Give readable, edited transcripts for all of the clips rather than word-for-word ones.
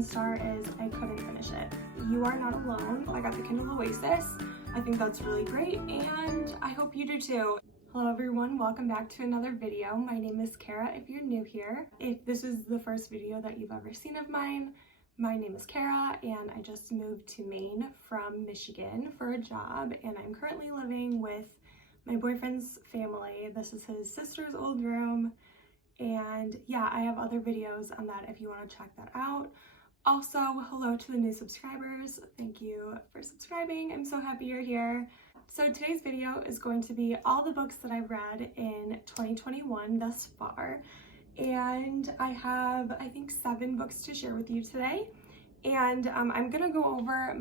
one star is I couldn't finish it. You are not alone. I got the Kindle Oasis. I think that's really great, and I hope you do too. Hello everyone, welcome back to another video. My name is Cara if you're new here. If this is the first video that you've ever seen of mine, my name is Cara and I just moved to Maine from Michigan for a job, and I'm currently living with my boyfriend's family. This is his sister's old room, and yeah, I have other videos on that if you want to check that out. Also, hello to the new subscribers. Thank you for subscribing. I'm so happy you're here. So today's video is going to be all the books that I've read in 2021 thus far. And I have, I think, 7 books to share with you today. And I'm gonna go over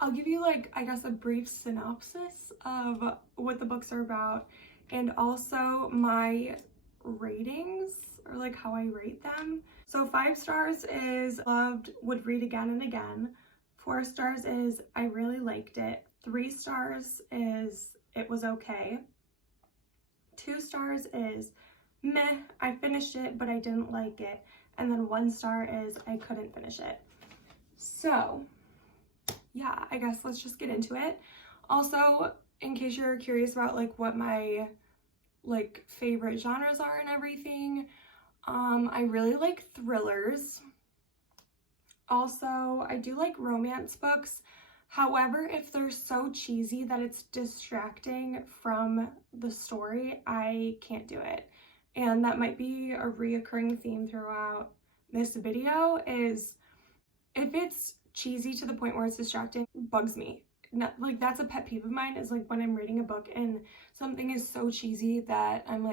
I'll give you I guess a brief synopsis of what the books are about, and also my ratings, or how I rate them. So 5 stars is loved, would read again and again. 4 stars is I really liked it. 3 stars is it was okay. 2 stars is meh, I finished it but I didn't like it. And then 1 star is I couldn't finish it. So yeah, I guess let's just get into it. Also, in case you're curious about what my favorite genres are and everything, I really like thrillers. Also, I do like romance books. However, if they're so cheesy that it's distracting from the story, I can't do it. And that might be a reoccurring theme throughout this video, is if it's cheesy to the point where it's distracting, bugs me. That's a pet peeve of mine, is when I'm reading a book and something is so cheesy that I'm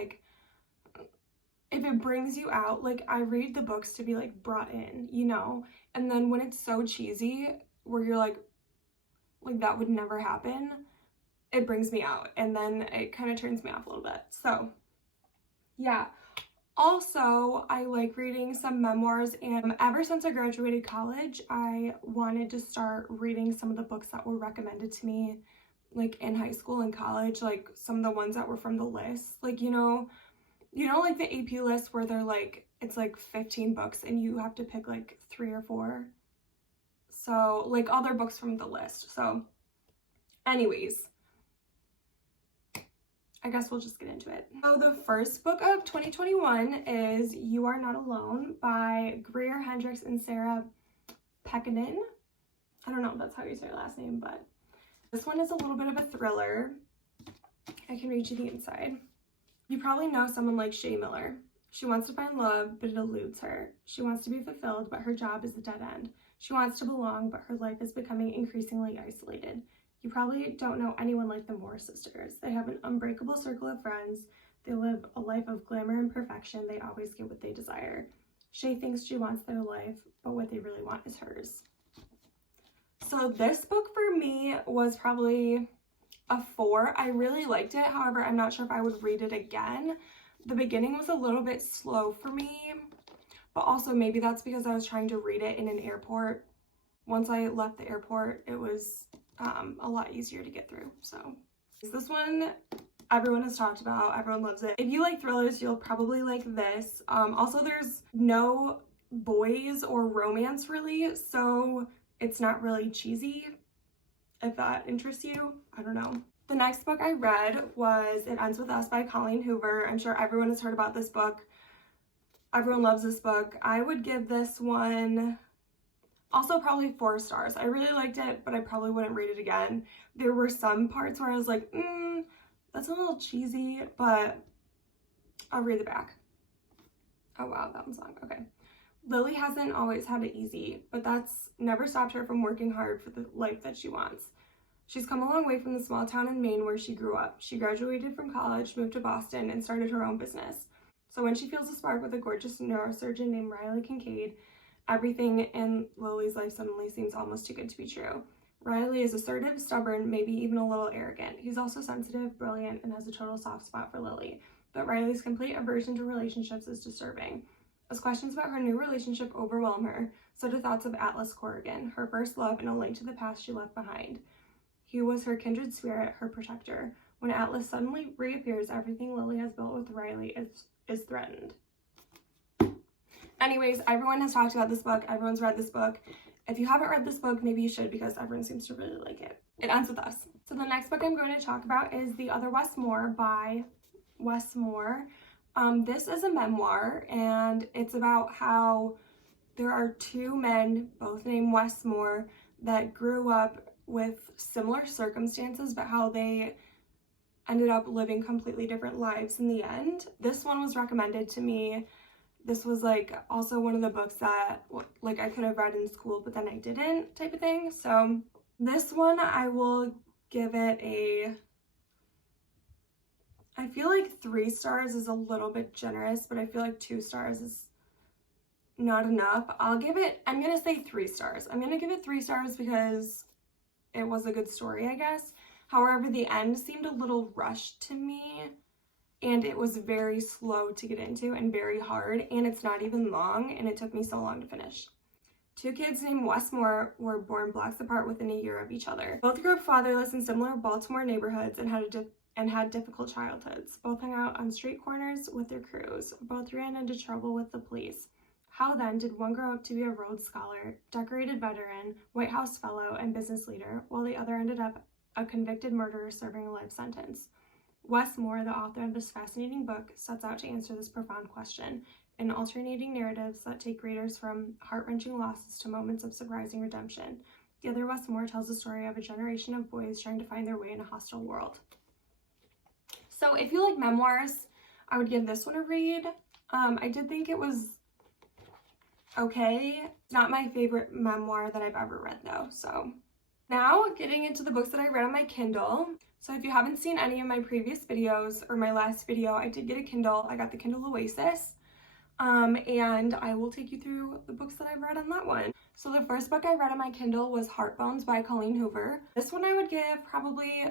if it brings you out, I read the books to be brought in, and then when it's so cheesy where you're like that would never happen, it brings me out, and then it kind of turns me off a little bit. So yeah. Also, I like reading some memoirs, and ever since I graduated college, I wanted to start reading some of the books that were recommended to me in high school and college, some of the ones that were from the list, the AP list where they're it's 15 books and you have to pick 3 or 4. So all their books from the list. So anyways, I guess we'll just get into it. So the first book of 2021 is You Are Not Alone by Greer Hendricks and Sarah Pekkanen. I don't know if that's how you say her last name, but this one is a little bit of a thriller. I can read you the inside. You probably know someone like Shay Miller. She wants to find love, but it eludes her. She wants to be fulfilled, but her job is a dead end. She wants to belong, but her life is becoming increasingly isolated. You probably don't know anyone like the Moore sisters. They have an unbreakable circle of friends. They live a life of glamour and perfection. They always get what they desire. Shay thinks she wants their life, but what they really want is hers. So this book for me was probably a 4. I really liked it. However, I'm not sure if I would read it again. The beginning was a little bit slow for me, but also maybe that's because I was trying to read it in an airport. Once I left the airport, it was a lot easier to get through. So this one everyone has talked about, everyone loves it. If you like thrillers, you'll probably like this. Also, there's no boys or romance really, so it's not really cheesy, if that interests you. I don't know. The next book I read was It Ends With Us by Colleen Hoover. I'm sure everyone has heard about this book. Everyone loves this book. I would give this one also probably 4 stars. I really liked it, but I probably wouldn't read it again. There were some parts where I was that's a little cheesy, but I'll read the back. Oh wow, that one's long. Okay. Lily hasn't always had it easy, but that's never stopped her from working hard for the life that she wants. She's come a long way from the small town in Maine where she grew up. She graduated from college, moved to Boston, and started her own business. So when she feels a spark with a gorgeous neurosurgeon named Riley Kincaid, everything in Lily's life suddenly seems almost too good to be true. Riley is assertive, stubborn, maybe even a little arrogant. He's also sensitive, brilliant, and has a total soft spot for Lily. But Riley's complete aversion to relationships is disturbing. As questions about her new relationship overwhelm her, so do thoughts of Atlas Corrigan, her first love and a link to the past she left behind. He was her kindred spirit, her protector. When Atlas suddenly reappears, everything Lily has built with Riley is threatened. Anyways, everyone has talked about this book. Everyone's read this book. If you haven't read this book, maybe you should because everyone seems to really like it. It ends with us. So the next book I'm going to talk about is The Other Wes Moore by Wes Moore. This is a memoir, and it's about how there are two men, both named Wes Moore, that grew up with similar circumstances, but how they ended up living completely different lives in the end. This one was recommended to me. This was like also one of the books that like I could have read in school, but then I didn't type of thing. So this one I will give it I feel like 3 stars is a little bit generous, but I feel like 2 stars is not enough. I'm gonna say 3 stars. I'm gonna give it 3 stars because it was a good story, I guess. However, the end seemed a little rushed to me, and it was very slow to get into and very hard, and it's not even long, and it took me so long to finish. 2 kids named Wes Moore were born blocks apart within a year of each other. Both grew up fatherless in similar Baltimore neighborhoods and had difficult childhoods. Both hung out on street corners with their crews. Both ran into trouble with the police. How then did one grow up to be a Rhodes Scholar, decorated veteran, White House fellow, and business leader, while the other ended up a convicted murderer serving a life sentence? Wes Moore, the author of this fascinating book, sets out to answer this profound question in alternating narratives that take readers from heart-wrenching losses to moments of surprising redemption. The Other Wes Moore tells the story of a generation of boys trying to find their way in a hostile world. So if you like memoirs, I would give this one a read. I did think it was okay. It's not my favorite memoir that I've ever read though. So now getting into the books that I read on my Kindle. So if you haven't seen any of my previous videos or my last video, I did get a Kindle. I got the Kindle Oasis. And I will take you through the books that I've read on that one. So the first book I read on my Kindle was Heartbones by Colleen Hoover. This one I would give probably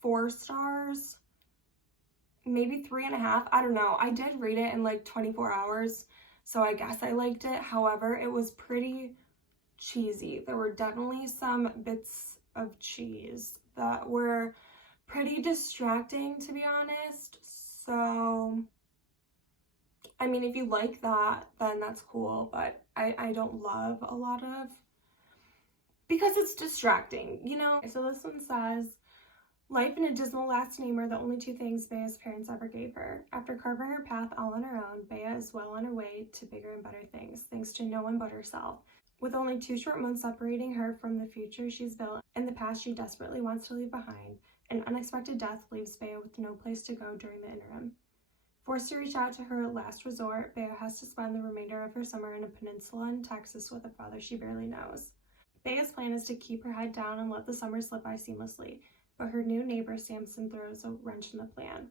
4 stars, maybe 3.5. I don't know. I did read it in like 24 hours, so I guess I liked it. However, it was pretty cheesy. There were definitely some bits of cheese that were pretty distracting, to be honest. So, I mean, if you like that, then that's cool, but I don't love a lot of, because it's distracting, you know? So this one says, life and a dismal last name are the only 2 things Bea's parents ever gave her. After carving her path all on her own, Bea is well on her way to bigger and better things, thanks to no one but herself. With only 2 short months separating her from the future she's built and the past she desperately wants to leave behind, an unexpected death leaves Bea with no place to go during the interim. Forced to reach out to her last resort, Bea has to spend the remainder of her summer in a peninsula in Texas with a father she barely knows. Bea's plan is to keep her head down and let the summer slip by seamlessly, but her new neighbor Samson throws a wrench in the plan.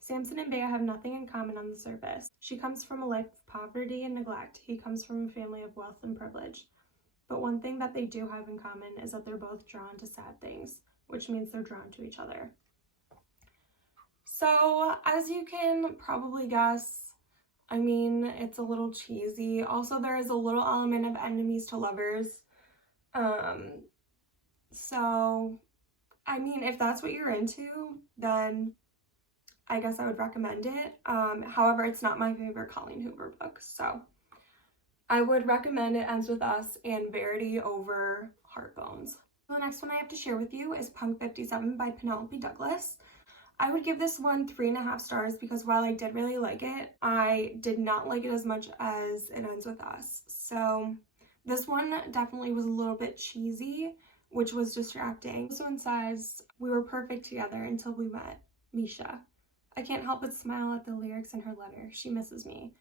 Samson and Bea have nothing in common on the surface. She comes from a life of poverty and neglect. He comes from a family of wealth and privilege. But one thing that they do have in common is that they're both drawn to sad things, which means they're drawn to each other. So, as you can probably guess, I mean, it's a little cheesy. Also, there is a little element of enemies to lovers. So, I mean, if that's what you're into, then I guess I would recommend it. However, it's not my favorite Colleen Hoover book, so I would recommend It Ends With Us and Verity over Heartbones. So the next one I have to share with you is Punk 57 by Penelope Douglas. I would give this one 3.5 stars because while I did really like it, I did not like it as much as It Ends With Us. So this one definitely was a little bit cheesy, which was distracting. This one says, we were perfect together until we met Misha. I can't help but smile at the lyrics in her letter. She misses me.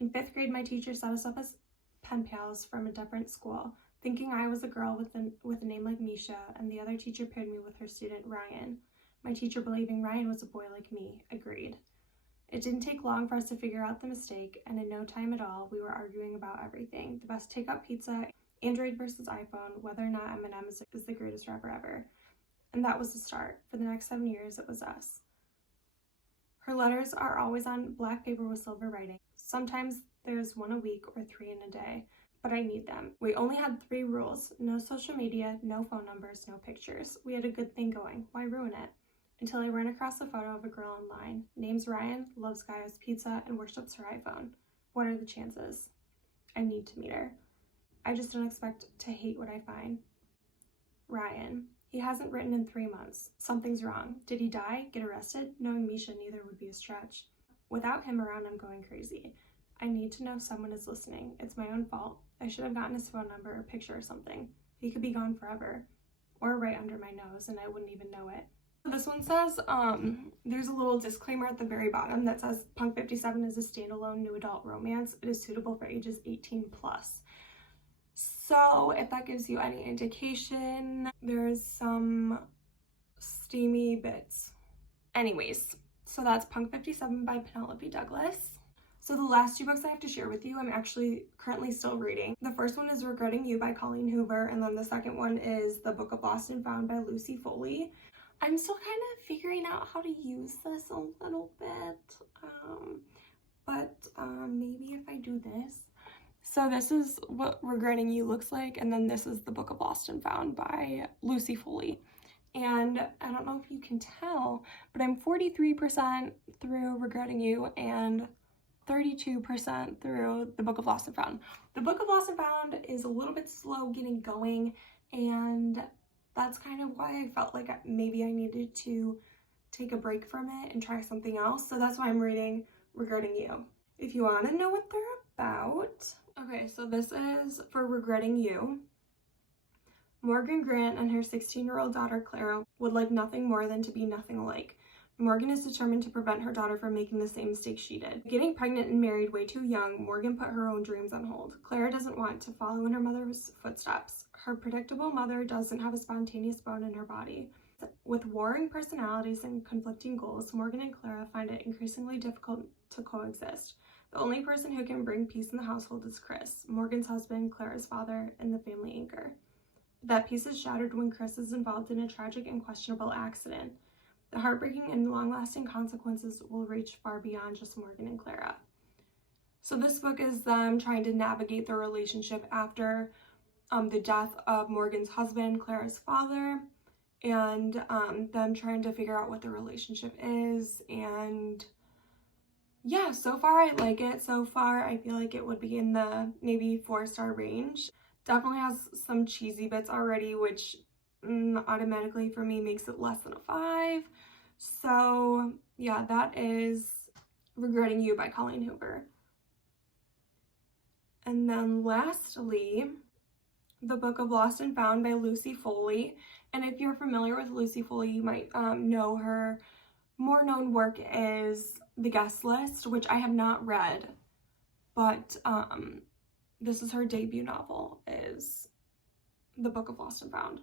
In 5th grade, my teacher set us up as pen pals from a different school, thinking I was a girl with a name like Misha, and the other teacher paired me with her student Ryan. My teacher, believing Ryan was a boy like me, agreed. It didn't take long for us to figure out the mistake, and in no time at all, we were arguing about everything. The best takeout pizza, Android versus iPhone, whether or not Eminem is the greatest rapper ever. And that was the start. For the next 7 years, it was us. Her letters are always on black paper with silver writing. Sometimes there's 1 a week or 3 in a day, but I need them. We only had 3 rules. No social media, no phone numbers, no pictures. We had a good thing going. Why ruin it? Until I ran across a photo of a girl online. Name's Ryan, loves Gaia's Pizza, and worships her iPhone. What are the chances? I need to meet her. I just don't expect to hate what I find. Ryan. He hasn't written in 3 months. Something's wrong. Did he die? Get arrested? Knowing Misha, neither would be a stretch. Without him around, I'm going crazy. I need to know someone is listening. It's my own fault. I should have gotten his phone number or picture or something. He could be gone forever. Or right under my nose, and I wouldn't even know it. This one says, there's a little disclaimer at the very bottom that says Punk 57 is a standalone new adult romance. It is suitable for ages 18 plus. So if that gives you any indication, there's some steamy bits. Anyways, so that's Punk 57 by Penelope Douglas. So the last 2 books I have to share with you, I'm actually currently still reading. The first one is Regretting You by Colleen Hoover, and then the second one is The Book of Lost and Found by Lucy Foley. I'm still kind of figuring out how to use this a little bit, but maybe if I do this. So this is what Regretting You looks like, and then this is The Book of Lost and Found by Lucy Foley. And I don't know if you can tell, but I'm 43% through Regretting You and 32% through The Book of Lost and Found. The Book of Lost and Found is a little bit slow getting going, and that's kind of why I felt like maybe I needed to take a break from it and try something else. So that's why I'm reading Regretting You. If you want to know what they're about. Okay, so this is for Regretting You. Morgan Grant and her 16-year-old daughter Clara would like nothing more than to be nothing alike. Morgan is determined to prevent her daughter from making the same mistake she did. Getting pregnant and married way too young, Morgan put her own dreams on hold. Clara doesn't want to follow in her mother's footsteps. Her predictable mother doesn't have a spontaneous bone in her body. With warring personalities and conflicting goals, Morgan and Clara find it increasingly difficult to coexist. The only person who can bring peace in the household is Chris, Morgan's husband, Clara's father, and the family anchor. That peace is shattered when Chris is involved in a tragic and questionable accident. The heartbreaking and long-lasting consequences will reach far beyond just Morgan and Clara. So this book is them trying to navigate their relationship after the death of Morgan's husband, Clara's father, and them trying to figure out what their relationship is. And yeah, so far I like it. So far I feel like it would be in the maybe 4-star range. Definitely has some cheesy bits already, which automatically for me makes it less than a 5. So yeah, that is Regretting You by Colleen Hoover. And then lastly, The Book of Lost and Found by Lucy Foley. And if you're familiar with Lucy Foley, you might know her more known work is The Guest List, which I have not read, but this is her debut novel, is The Book of Lost and Found.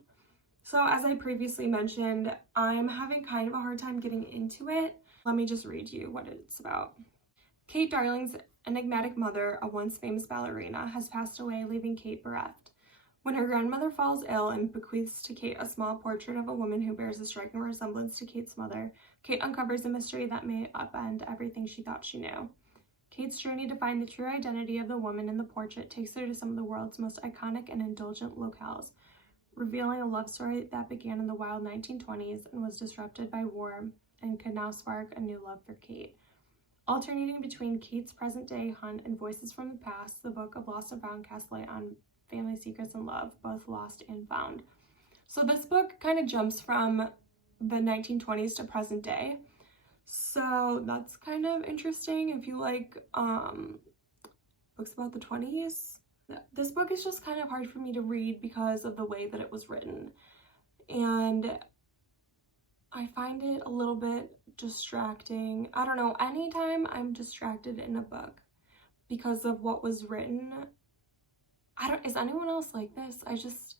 So as I previously mentioned, I'm having kind of a hard time getting into it. Let me just read you what it's about. Kate Darling's enigmatic mother, a once famous ballerina, has passed away, leaving Kate bereft. When her grandmother falls ill and bequeaths to Kate a small portrait of a woman who bears a striking resemblance to Kate's mother, Kate uncovers a mystery that may upend everything she thought she knew. Kate's journey to find the true identity of the woman in the portrait takes her to some of the world's most iconic and indulgent locales, revealing a love story that began in the wild 1920s and was disrupted by war and could now spark a new love for Kate. Alternating between Kate's present-day hunt and voices from the past, the Book of Lost and Found casts light on family secrets and love, both lost and found. So this book kind of jumps from the 1920s to present day. So that's kind of interesting if you like books about the 20s. This book is just kind of hard for me to read because of the way that it was written. And I find it a little bit distracting. I don't know, anytime I'm distracted in a book because of what was written, is anyone else like this? I just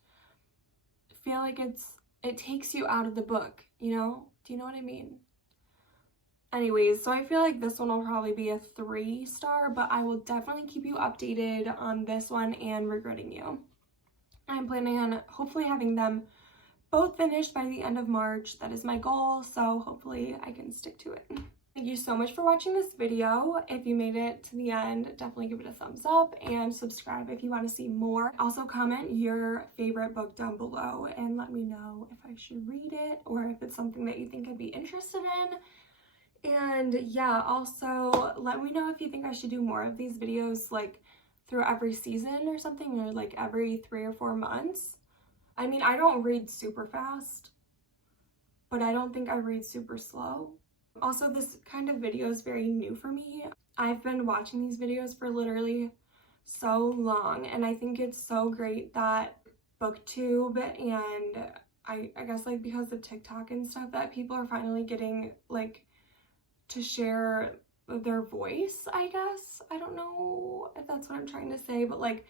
feel like it takes you out of the book, you know? Do you know what I mean? Anyways, so I feel like this one will probably be a 3-star, but I will definitely keep you updated on this one and Regretting You. I'm planning on hopefully having them both finished by the end of March. That is my goal, so hopefully I can stick to it. Thank you so much for watching this video. If you made it to the end, definitely give it a thumbs up and subscribe if you want to see more. Also comment your favorite book down below and let me know if I should read it or if it's something that you think I'd be interested in. And yeah, also let me know if you think I should do more of these videos, like through every season or something, or like every 3 or 4 months. I mean, I don't read super fast, but I don't think I read super slow. Also, this kind of video is very new for me. I've been watching these videos for literally so long, and I think it's so great that BookTube and I guess like because of TikTok and stuff, that people are finally getting like to share their voice, I guess. I don't know if that's what I'm trying to say, but like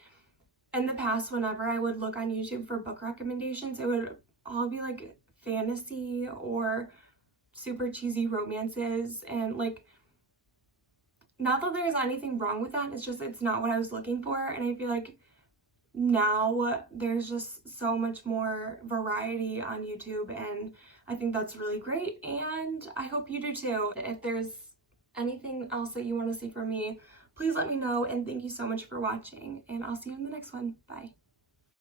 in the past, whenever I would look on YouTube for book recommendations, it would all be like fantasy or super cheesy romances, and like, not that there's anything wrong with that, it's just it's not what I was looking for. And I feel like now there's just so much more variety on YouTube, and I think that's really great, and I hope you do too. If there's anything else that you want to see from me, please let me know, and thank you so much for watching, and I'll see you in the next one. Bye.